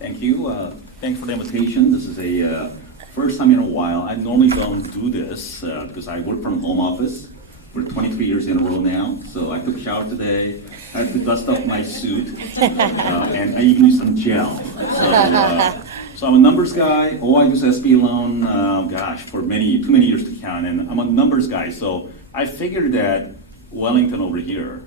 Thank you. Thanks for the invitation. This is a first time in a while. I normally don't do this because I work from home office for 23 years in a row now. So I took a shower today. I had to dust off my suit, and I even used some gel. So I'm a numbers guy. Oh, I use SBA loan, for too many years to count. And I'm a numbers guy. So I figured that Wellington over here,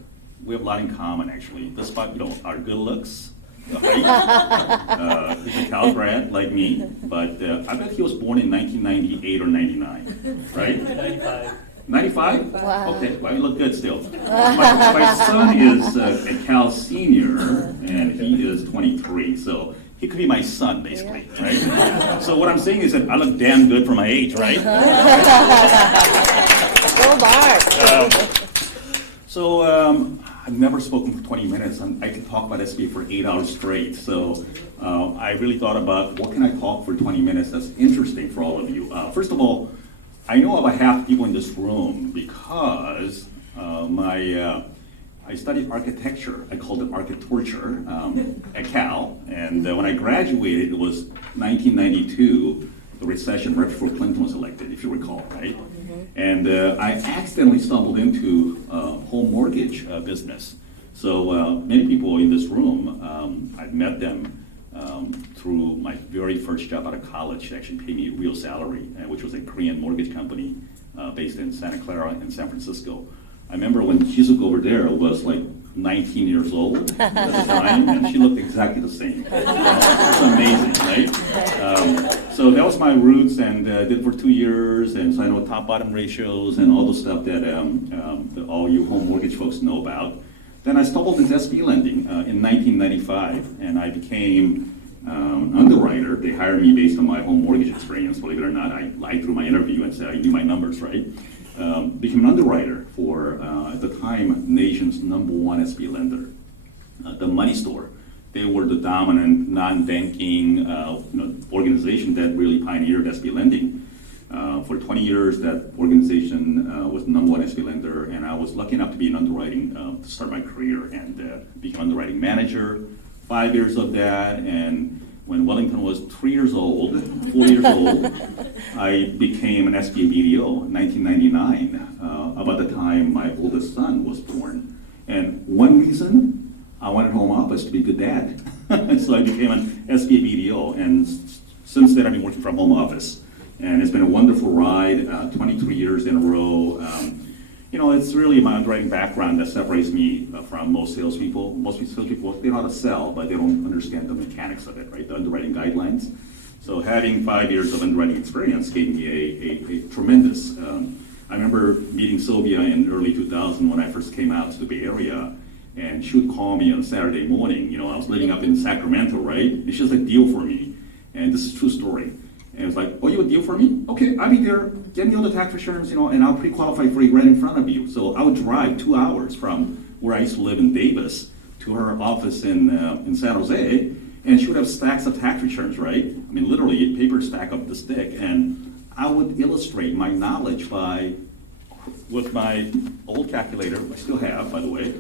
we have a lot in common actually. Despite our good looks. He's a Cal grad like me, but I bet he was born in 1998 or 99, right? 95. 95? Wow. Okay, well, you look good still. My son is a Cal senior, and he is 23, so he could be my son, basically, right? So what I'm saying is that I look damn good for my age, right? Go Mark! I've never spoken for 20 minutes, and I can talk about SBA for 8 hours straight. So I really thought about what can I talk for 20 minutes that's interesting for all of you. First of all, I know about half the people in this room because I studied architecture. I called it architecture at Cal. And when I graduated, it was 1992, the recession right before Clinton was elected, if you recall, right? And I accidentally stumbled into home mortgage business. So many people in this room, I've met them through my very first job out of college. They actually paid me a real salary, which was a Korean mortgage company based in Santa Clara in San Francisco. I remember when Jisook over there was like 19 years old at the time, and she looked exactly the same. It's amazing, right? So that was my roots, and did it for 2 years, and so I know top-bottom ratios and all the stuff that all you home mortgage folks know about. Then I stumbled into SBA Lending in 1995, and I became an underwriter. They hired me based on my home mortgage experience. Believe it or not, I lied through my interview and said I knew my numbers, right? Became an underwriter for, at the time, nation's #1 SBA lender, the Money Store. They were the dominant non-banking organization that really pioneered SBA lending. For 20 years, that organization was the #1 SBA lender, and I was lucky enough to be in underwriting to start my career and became underwriting manager. 5 years of that, and when Wellington was 4 years old, I became an SBA BDO in 1999, about the time my oldest son was born. And one reason, I wanted home office to be a good dad. So I became an SBA BDO, and since then I've been working from home office. And it's been a wonderful ride, 23 years in a row. It's really my underwriting background that separates me from most salespeople. Most salespeople, they know how to sell, but they don't understand the mechanics of it, right? The underwriting guidelines. So having 5 years of underwriting experience gave me a tremendous, I remember meeting Sylvia in early 2000 when I first came out to the Bay Area, and she would call me on a Saturday morning. I was living up in Sacramento, right? And she has a deal for me. And this is a true story. And it's like, oh, you have a deal for me? Okay, I'll be there. Get me all the tax returns, and I'll pre-qualify for you right in front of you. So I would drive 2 hours from where I used to live in Davis to her office in San Jose, and she would have stacks of tax returns, right? I mean, literally, a paper stack up the stick. And I would illustrate my knowledge with my old calculator, I still have, by the way,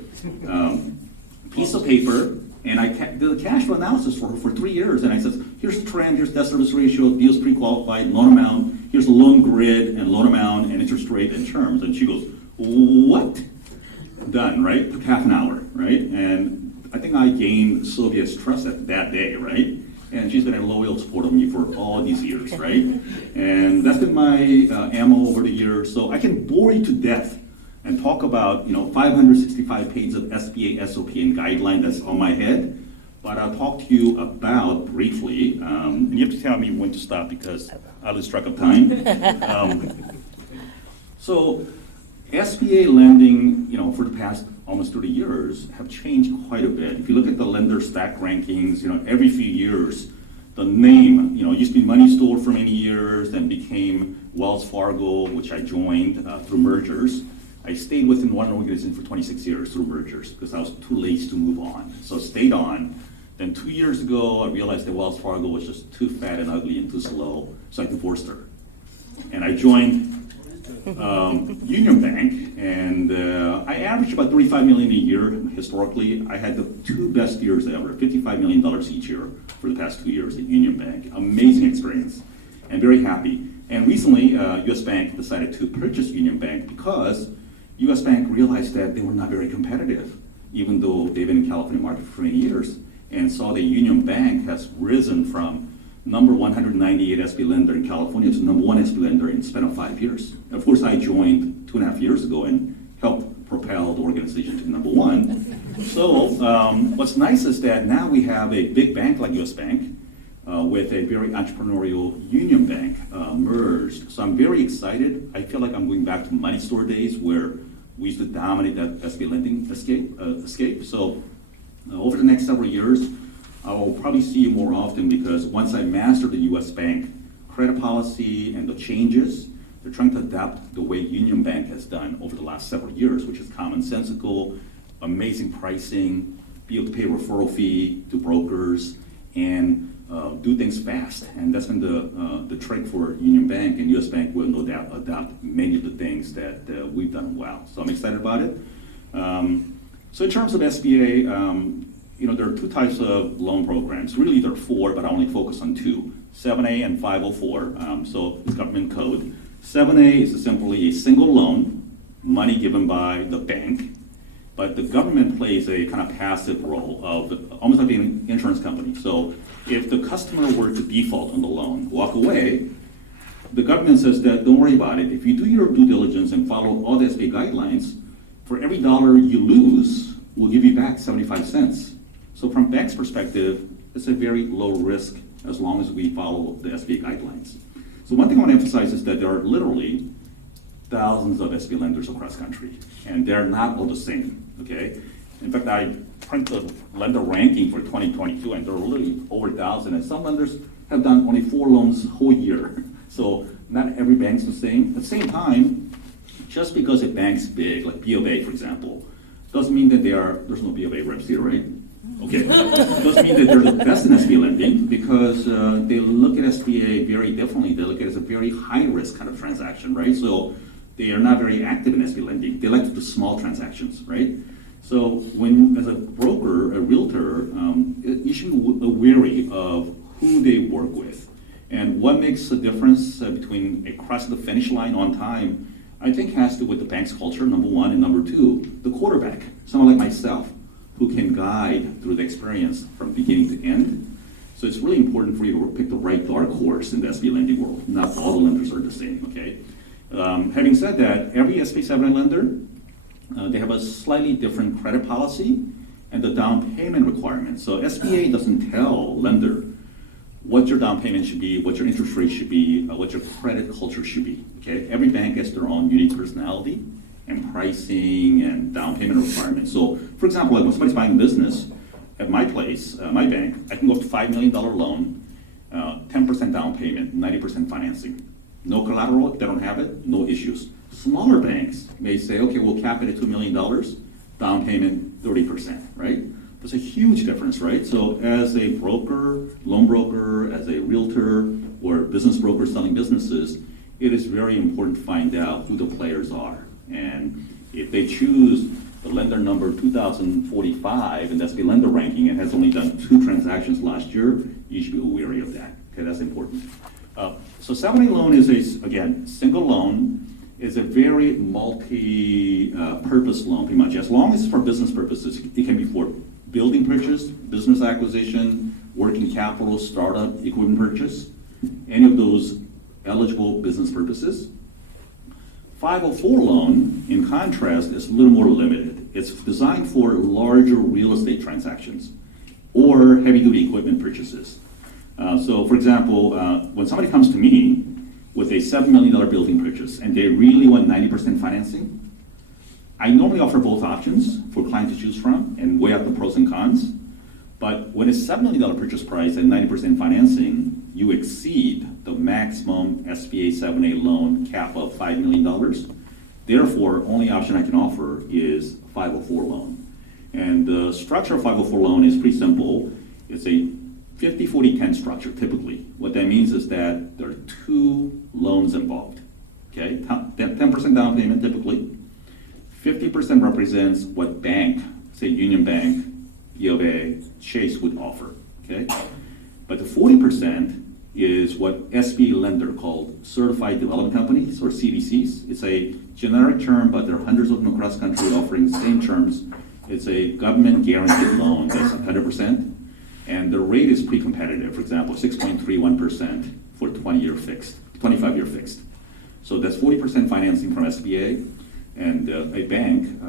piece of paper, and I did a cash flow analysis for her for 3 years, and I said, here's the trend, here's debt service ratio, deals pre-qualified, loan amount, here's the loan grid, and loan amount, and interest rate, and terms. And she goes, what? Done, right? Took half an hour, right? And I think I gained Sylvia's trust that day, right? And she's been a loyal supporter of me for all these years, right? And that's been my ammo over the years. So I can bore you to death and talk about 565 pages of SBA SOP and guideline that's on my head, but I'll talk to you about briefly, and you have to tell me when to stop because I lose track of time. So SBA lending, for the past almost 30 years have changed quite a bit. If you look at the lender stack rankings, every few years, the name, used to be Money Store for many years, then became Wells Fargo, which I joined through mergers. I stayed within one organization for 26 years through mergers because I was too lazy to move on. So stayed on. Then 2 years ago, I realized that Wells Fargo was just too fat and ugly and too slow, so I divorced her. And I joined Union Bank, and I averaged about $35 million a year historically. I had the two best years ever, $55 million each year for the past 2 years at Union Bank. Amazing experience, and very happy. And recently, U.S. Bank decided to purchase Union Bank because U.S. Bank realized that they were not very competitive, even though they've been in California market for 20 years, and saw that Union Bank has risen from number 198 SBA lender in California to number 1 SBA lender in the span of 5 years. Of course, I joined 2.5 years ago and helped propel the organization to number 1. So what's nice is that now we have a big bank like US Bank with a very entrepreneurial Union Bank merged. So I'm very excited. I feel like I'm going back to money store days where we used to dominate that SBA lending escape. So over the next several years, I will probably see you more often because once I master the US Bank credit policy and the changes, they're trying to adapt the way Union Bank has done over the last several years, which is commonsensical, amazing pricing, be able to pay a referral fee to brokers, and do things fast. And that's been the trick for Union Bank, and US Bank will no doubt adopt many of the things that we've done well. So I'm excited about it. So in terms of SBA, there are 2 types of loan programs. Really, there are 4, but I only focus on 2, 7A and 504. So it's government code. 7A is simply a single loan, money given by the bank, but the government plays a kind of passive role of almost like an insurance company. So if the customer were to default on the loan, walk away, the government says that don't worry about it. If you do your due diligence and follow all the SBA guidelines, for every dollar you lose, we'll give you back 75 cents. So from bank's perspective, it's a very low risk as long as we follow the SBA guidelines. So one thing I want to emphasize is that there are literally thousands of SBA lenders across the country, and they're not all the same, okay? In fact, I print the lender ranking for 2022, and there are literally over 1,000, and some lenders have done only 4 loans whole year. So not every bank's the same. At the same time, just because a bank's big, like B of A, for example, doesn't mean that there's no B of A reps here, right? Okay, doesn't mean that they're the best in SBA lending because they look at SBA very differently. They look at it as a very high risk kind of transaction, right? So they are not very active in SBA lending. They like to do small transactions, right? So when, as a broker, a realtor, you should be wary of who they work with. And what makes the difference between a cross the finish line on time, I think has to do with the bank's culture, number 1, and number 2, the quarterback, someone like myself, who can guide through the experience from beginning to end. So it's really important for you to pick the right dark horse in the SBA lending world. Not all the lenders are the same, okay? Having said that, every SBA 7 lender, they have a slightly different credit policy and the down payment requirements. So SBA doesn't tell lender what your down payment should be, what your interest rate should be, what your credit culture should be, okay? Every bank has their own unique personality and pricing and down payment requirements. So, for example, like when somebody's buying a business, at my place, my bank, I can go up to $5 million loan, 10% down payment, 90% financing. No collateral, they don't have it, no issues. Smaller banks may say, okay, we'll cap it at $2 million, down payment 30%, right? There's a huge difference, right? So as a broker, loan broker, as a realtor, or business broker selling businesses, it is very important to find out who the players are. And if they choose the lender number 2045, and that's the lender ranking, and has only done 2 transactions last year, you should be wary of that. Okay, that's important. So 7A loan is again, single loan, is a very multi-purpose loan, pretty much. As long as it's for business purposes, it can be for building purchase, business acquisition, working capital, startup, equipment purchase, any of those eligible business purposes. 504 loan, in contrast, is a little more limited. It's designed for larger real estate transactions or heavy-duty equipment purchases. So, for example, when somebody comes to me with a $7 million building purchase and they really want 90% financing, I normally offer both options for client to choose from and weigh out the pros and cons. But when it's $7 million purchase price and 90% financing, you exceed the maximum SBA 7A loan cap of $5 million. Therefore, only option I can offer is 504 loan. And the structure of 504 loan is pretty simple. It's a 50-40-10 structure, typically. What that means is that there are 2 loans involved. okay? 10% down payment typically. 50% represents what bank, say Union Bank, BofA, Chase would offer, okay? But the 40% is what SBA lender called Certified Development Companies, or CDCs. It's a generic term, but there are hundreds of them across the country offering the same terms. It's a government guaranteed loan that's 100%, and the rate is pretty competitive. For example, 6.31% for 20-year fixed, 25-year fixed. So that's 40% financing from SBA, and a bank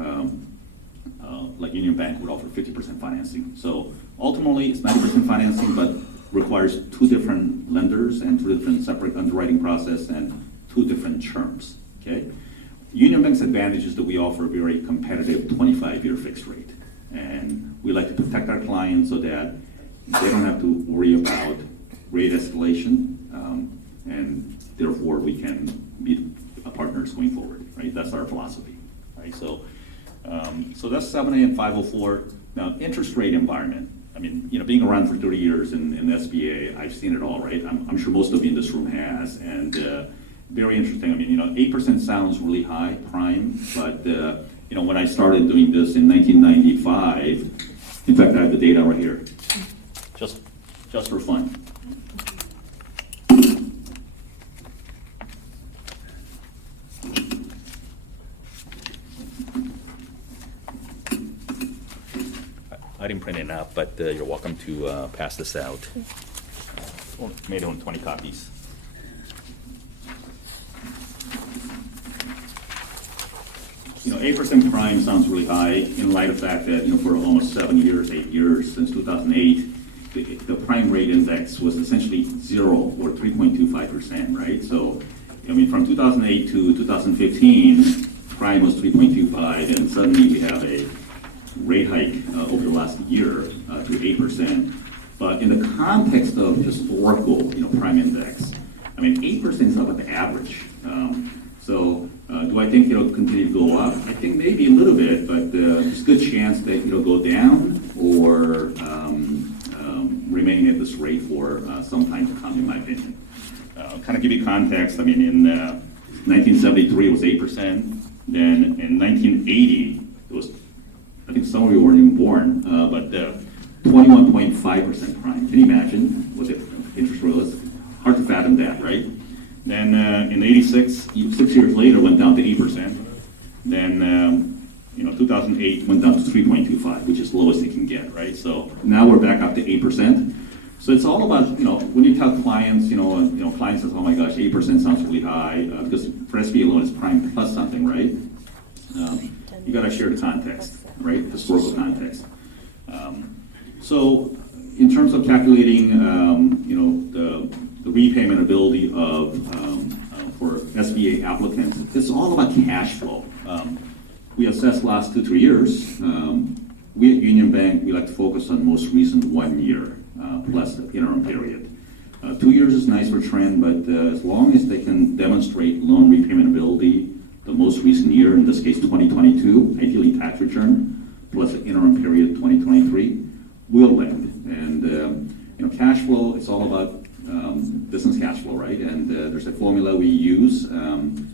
like Union Bank would offer 50% financing. So ultimately, it's 90% financing, but requires two different lenders and two different separate underwriting process and two different terms, okay? Union Bank's advantage is that we offer a very competitive 25-year fixed rate. And we like to protect our clients so that they don't have to worry about rate escalation, and therefore we can be partners going forward, right? That's our philosophy, right? So that's 7A and 504. Now, interest rate environment. I mean, being around for 30 years in SBA, I've seen it all, right? I'm sure most of you in this room has, and very interesting. I mean, 8% sounds really high, prime, but when I started doing this in 1995, in fact, I have the data right here, just for fun. I didn't print it out, but you're welcome to pass this out. Made only 20 copies. You know, 8% prime sounds really high in light of the fact that, for almost 8 years, since 2008, the prime rate index was essentially 0 or 3.25%, right? So, from 2008 to 2015, prime was 3.25, and suddenly we have a rate hike over the last year to 8%. But in the context of historical, prime index, 8% is about the average. So do I think it'll continue to go up? I think maybe a little bit, but there's a good chance that it'll go down or remain at this rate for some time to come, in my opinion. Kind of give you context, in 1973 it was 8%, then in 1980 it was, I think some of you weren't even born, but 21.5% prime. Can you imagine what the interest rate was? Hard to fathom that, right? Then in 86, 6 years later, went down to 8%. Then 2008 went down to 3.25, which is the lowest it can get, right? So now we're back up to 8%. So it's all about, when you tell clients, clients says, oh my gosh, 8% sounds really high, because for SBA loan it's prime plus something, right? You got to share the context, right? Historical context. So in terms of calculating, the repayment ability of for SBA applicants, it's all about cash flow. We assessed last 2-3 years. We at Union Bank, we like to focus on most recent 1 year plus the interim period. 2 years is nice for trend, but as long as they can demonstrate loan repayment ability, the most recent year, in this case 2022, ideally tax return, plus the interim period 2023, will lend. And cash flow, it's all about business cash flow, right? And there's a formula we use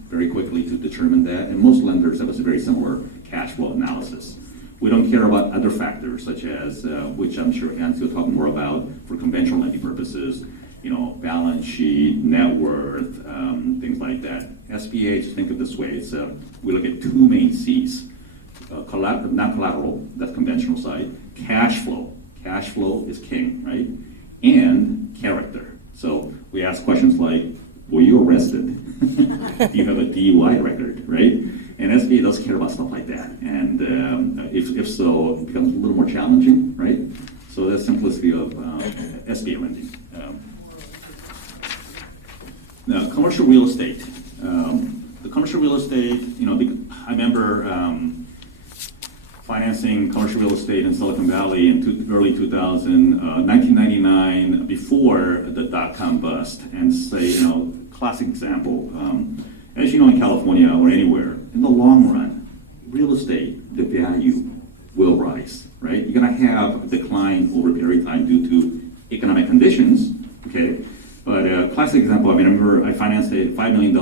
very quickly to determine that. And most lenders have a very similar cash flow analysis. We don't care about other factors, such as, which I'm sure Nancy will talk more about for conventional lending purposes, balance sheet, net worth, things like that. SBA, just think of it this way, it's we look at two main C's. Non-collateral, that's conventional side. Cash flow is king, right? And character. So we ask questions like, were you arrested? Do you have a DUI record, right? And SBA does care about stuff like that. And if so, it becomes a little more challenging, right? So that's simplicity of SBA lending. Now, commercial real estate. The commercial real estate, I remember financing commercial real estate in Silicon Valley in early 2000, 1999, before the dot-com bust. And say, classic example, as you know, in California or anywhere, in the long run, real estate, the value will rise, right? You're gonna have a decline over a period of time due to economic conditions, okay? But a classic example, I remember I financed financed a $5 million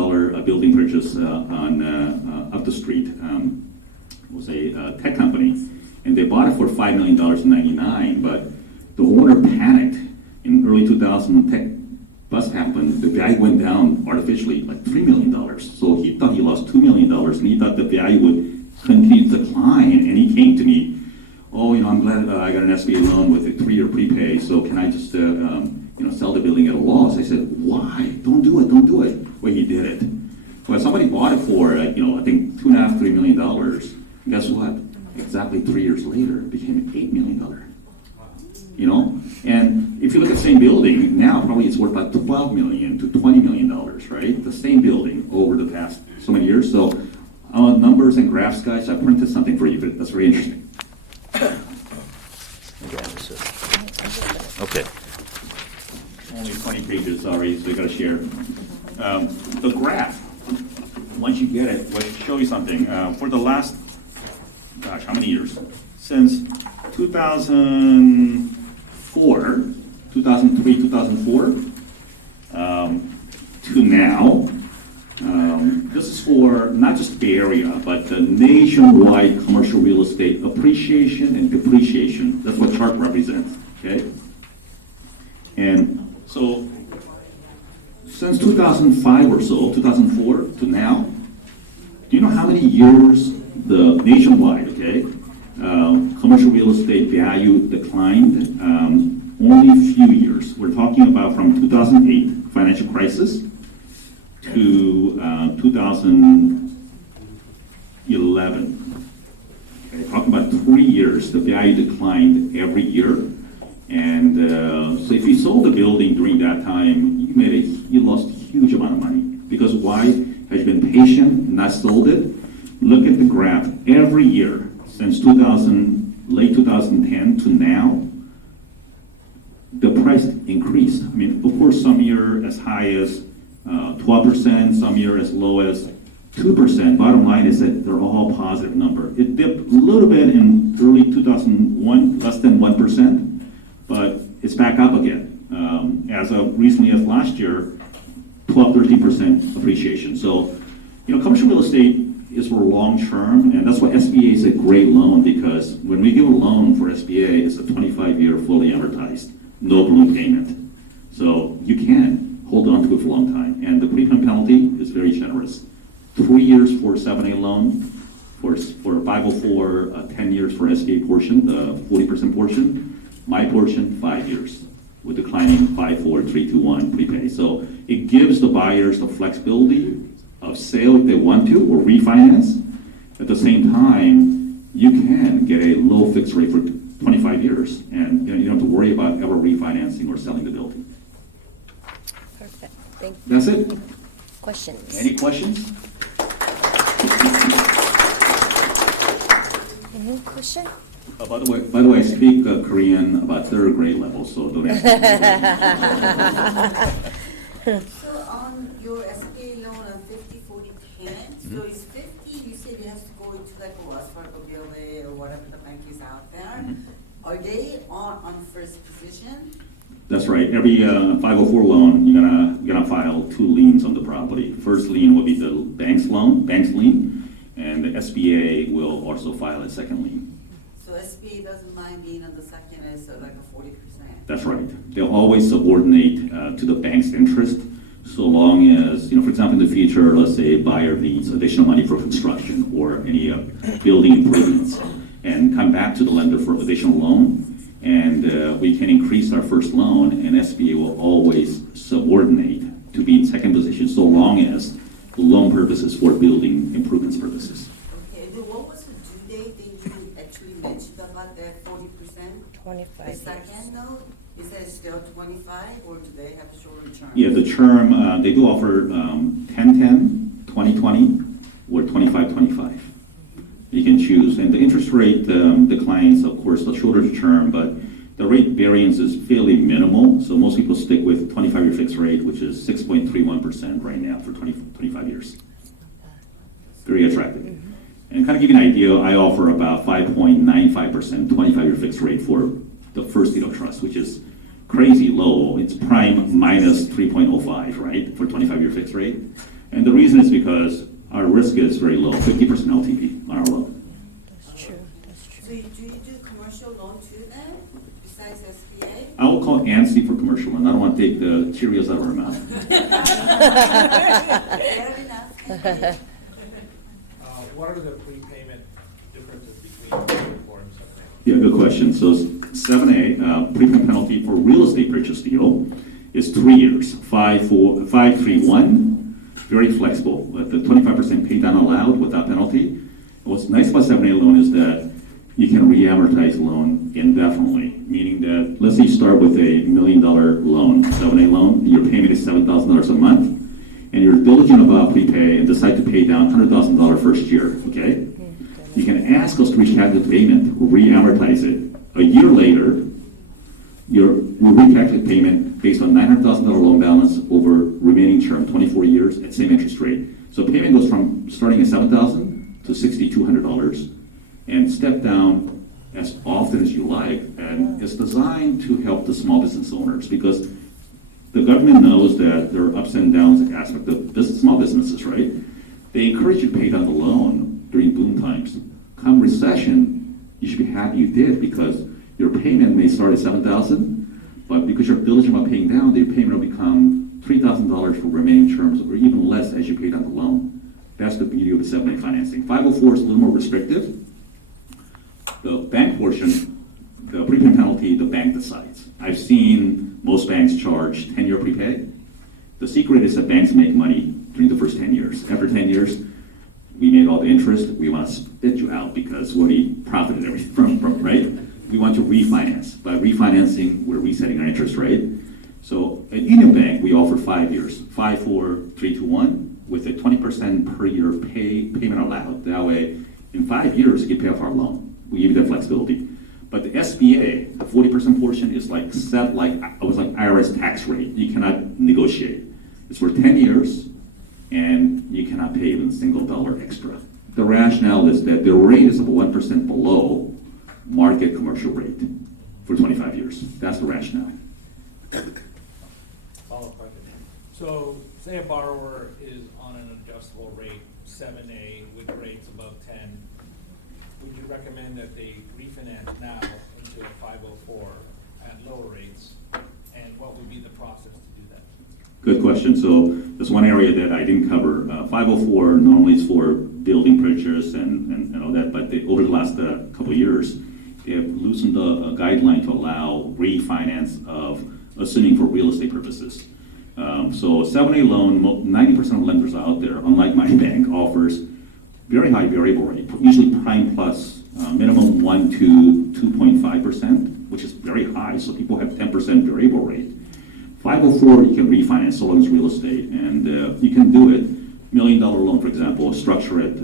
building purchase on up the street. It was a tech company, and they bought it for $5 million in '99. But the owner panicked in early 2000 when tech bust happened. The value went down artificially, like $3 million. So he thought he lost $2 million, and he thought the value would continue to decline. And he came to me, oh, I'm glad I got an SBA loan with a 3-year prepay. So can I just sell the building at a loss? I said, why? Don't do it. Well, he did it. Well, somebody bought it for, I think $2.5–3 million. Guess what? Exactly 3 years later, it became $8 million. And if you look at the same building, now probably it's worth about $12 million to $20 million, right? The same building over the past so many years. So numbers and graphs, guys, I printed something for you, but that's very interesting. Okay. Only 20 pages, sorry, so you gotta share. The graph, once you get it, will show you something. For the last, how many years? Since 2004, 2003, 2004, to now, this is for not just Bay Area, but the nationwide commercial real estate appreciation and depreciation. That's what chart represents, okay? And so, since 2005 or so, 2004 to now, do you know how many years the nationwide, okay, commercial real estate value declined? Only a few years. We're talking about from 2008, financial crisis, to 2011. Okay, talking about 3 years, the value declined every year. And so if you sold a building during that time, you lost a huge amount of money. Because why? Have you been patient, not sold it? Look at the graph. Every year since late 2010 to now, the price increased. I mean, of course, some year as high as 12%, some year as low as 2%. Bottom line is that they're all positive number. It dipped a little bit in early 2001, less than 1%. But it's back up again. As of recently as last year, 12–13% appreciation. So, commercial real estate is for long term, and that's why SBA is a great loan, because when we give a loan for SBA, it's a 25-year fully amortized, no balloon payment. So you can hold on to it for a long time. And the prepayment penalty is very generous. 3 years for 7A loan, for 504, 10 years for SBA portion, the 40% portion. My portion, 5 years, with declining 5, 4, 3, 2, 1 prepay. So it gives the buyers the flexibility of sale if they want to, or refinance. At the same time, you can get a low fixed rate for 25 years, and you don't have to worry about ever refinancing or selling the building. Perfect. Thank you. That's it. Questions? Any questions? Any question? By the way, I speak Korean about 3rd grade level, so don't ask me. So on your SBA loan on 50/40/10, so it's 50, you said it has to go into like a Wells Fargo BLA or whatever the bank is out there. Are they on first position? That's right. Every 504 loan, you're gonna file 2 liens on the property. First lien will be the bank's lien, and the SBA will also file a second lien. So SBA doesn't mind being on the second as like a 40%? That's right. They'll always subordinate to the bank's interest, so long as, for example, in the future, let's say a buyer needs additional money for construction or any building improvements, and come back to the lender for additional loan, and we can increase our first loan, and SBA will always subordinate to be in second position, so long as the loan purpose is for building improvements purposes. Okay, then what was the due date that you actually mentioned about that 40%? 25 The years. second note, is that still 25, or do they have a shorter term? Yeah, the term, they do offer 10-10, 20-20, or 25-25. You can choose. And the interest rate declines, of course, the shorter the term, but the rate variance is fairly minimal. So most people stick with 25-year fixed rate, which is 6.31% right now for 25 years. Very attractive. And kind of give you an idea, I offer about 5.95% 25-year fixed rate for the first deed of trust, which is crazy low. It's prime minus 3.05, right, for 25-year fixed rate. And the reason is because our risk is very low, 50% LTV on our loan. That's true. That's true. So do you do commercial loan too then, besides SBA? I will call ANSI for commercial loan. I don't want to take the Cheerios out of her mouth. Fair enough. What are the prepayment differences between 4 and 7? Yeah, good question. So 7A, prepayment penalty for real estate purchase deal is 3 years, 531, very flexible. With the 25% pay down allowed without penalty. What's nice about 7A loan is that you can re-amortize the loan indefinitely, meaning that let's say you start with $1 million loan, 7A loan, your payment is $7,000 a month, and you're diligent about prepay and decide to pay down $100,000 first year, okay? You can ask us to recalculate the payment, re-amortize it. A year later, we'll recalculate payment based on $900,000 loan balance over remaining term, 24 years at same interest rate. So payment goes from starting at $7,000 to $6,200 and step down as often as you like. And it's designed to help the small business owners because the government knows that there are ups and downs aspect of small businesses, right? They encourage you to pay down the loan during boom times. Come recession, you should be happy you did because your payment may start at $7,000, but because you're diligent about paying down, your payment will become $3,000 for remaining terms or even less as you pay down the loan. That's the beauty of the 7A financing. 504 is a little more restrictive. The bank portion, the prepayment penalty, the bank decides. I've seen most banks charge 10-year prepay. The secret is that banks make money during the first 10 years. After 10 years, we made all the interest. We want to spit you out because we profited everything from, right? We want to refinance. By refinancing, we're resetting our interest rate. So at Union Bank, we offer 5 years, 5, 4, 3, 2, 1, with a 20% per year payment allowed. That way, in 5 years, you can pay off our loan. We give you that flexibility. But the SBA, the 40% portion is like set like IRS tax rate. You cannot negotiate. It's for 10 years, and you cannot pay even a single dollar extra. The rationale is that the rate is about 1% below market commercial rate for 25 years. That's the rationale. Follow-up question. So say a borrower is on an adjustable rate, 7A, with rates above 10. Would you recommend that they refinance now into a 504 at lower rates? And what would be the process to do that? Good question. So there's one area that I didn't cover. 504 normally is for building purchase and all that, but over the last couple of years, they have loosened the guideline to allow refinance of assuming for real estate purposes. So 7A loan, 90% of lenders out there, unlike my bank, offers very high variable rate, usually prime plus minimum 1 to 2.5%, which is very high. So people have 10% variable rate. 504, you can refinance so long as real estate, and you can do it. $1 million loan, for example, structure it,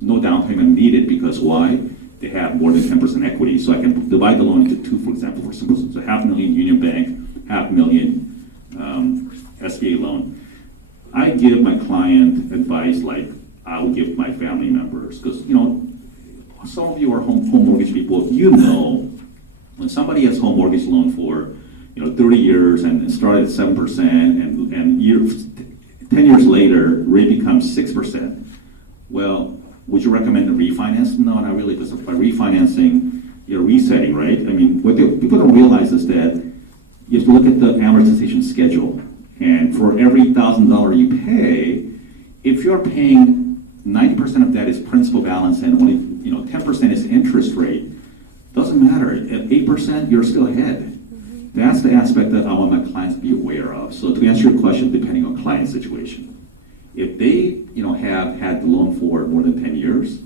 no down payment needed because why? They have more than 10% equity. So I can divide the loan into two, for example, for simple. So $500,000 Union Bank, $500,000 SBA loan. I give my client advice like I would give my family members because, some of you are home mortgage people. When somebody has home mortgage loan for 30 years and started at 7% and 10 years later rate becomes 6%. Well, would you recommend a refinance? No, not really, because by refinancing, you're resetting, right? I mean, what people don't realize is that you have to look at the amortization schedule. And for every $1,000 you pay, if you're paying 90% of that is principal balance and only 10% is interest rate, doesn't matter. At 8%, you're still ahead. That's the aspect that I want my clients to be aware of. So to answer your question, depending on client situation, if they have had the loan for more than 10 years,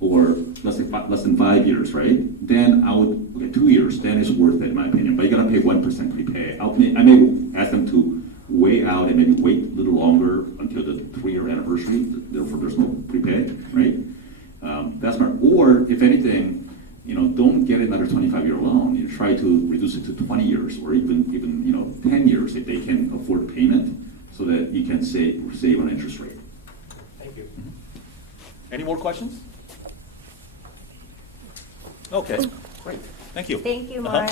or let's say less than 5 years, right? Then I would look at 2 years. Then it's worth it, in my opinion. But you gotta pay 1% prepay. I may ask them to wait out and maybe wait a little longer until the 3-year anniversary. Therefore, there's no prepay, right? That's my. Or if anything, don't get another 25-year loan. You try to reduce it to 20 years or even 10 years if they can afford payment, so that you can save on interest rate. Thank you. Any more questions? Okay, great. Thank you. Thank you, Uh-huh. Mark.